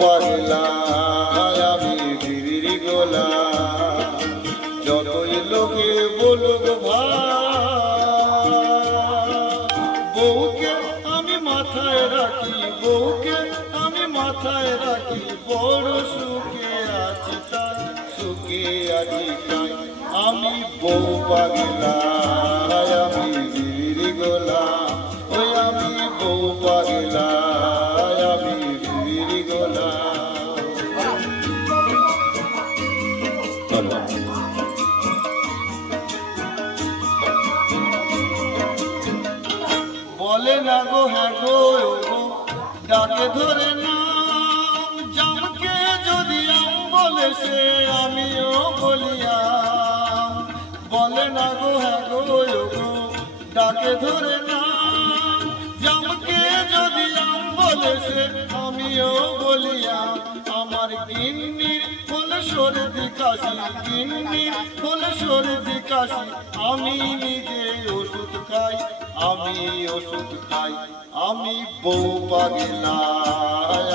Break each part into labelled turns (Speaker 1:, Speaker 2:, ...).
Speaker 1: পাগলা আমি বিড়ি গোলা। যতই লোকে বলুক বউকে আমি মাথায় রাখি, বউকে আমি মাথায় রাখি। বড় সুখে আছি তাই, সুখে আছি তাই। আমি বউ পাগলা বলে না গো হ্যাঁ গো ডাকে ধরে নাম জামকে যদি আম বলে সে, আমিও বলিয়াম বলে না গো হ্যাঁ গো ডাকে ধরে নাম সর্দি কাশি গিন্নির ফুল সর্দি কাশি। আমি নিজে ওষুধ খাই, আমি ওষুধ খাই। আমি বউ পাগলা,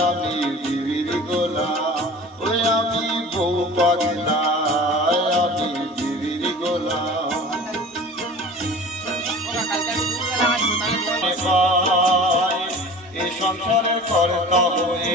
Speaker 1: আমি বিবির গোলা। ওই আমি বউ পাগলা, আমি বিবির গোলা। এ সংসারের কর্তা হয়ে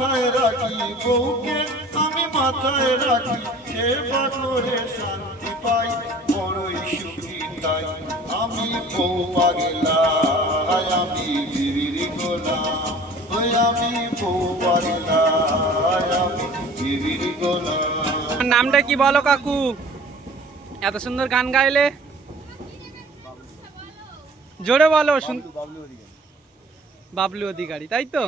Speaker 1: মাথায় রাখি বউকে আমি মাথায় রাখি সেবা করে শান্তি পাই বড়ই সুখী তাই। আমি বউ পাগলা আমি বিবির গোলা ওই আমি বউ পাগলা আমি বিবির গোলা
Speaker 2: আপনার নামটা কি বলো কাকু? এত সুন্দর গান গাইলে। জোরে বলো শুন বাবলু অধিকারী। তাই তো?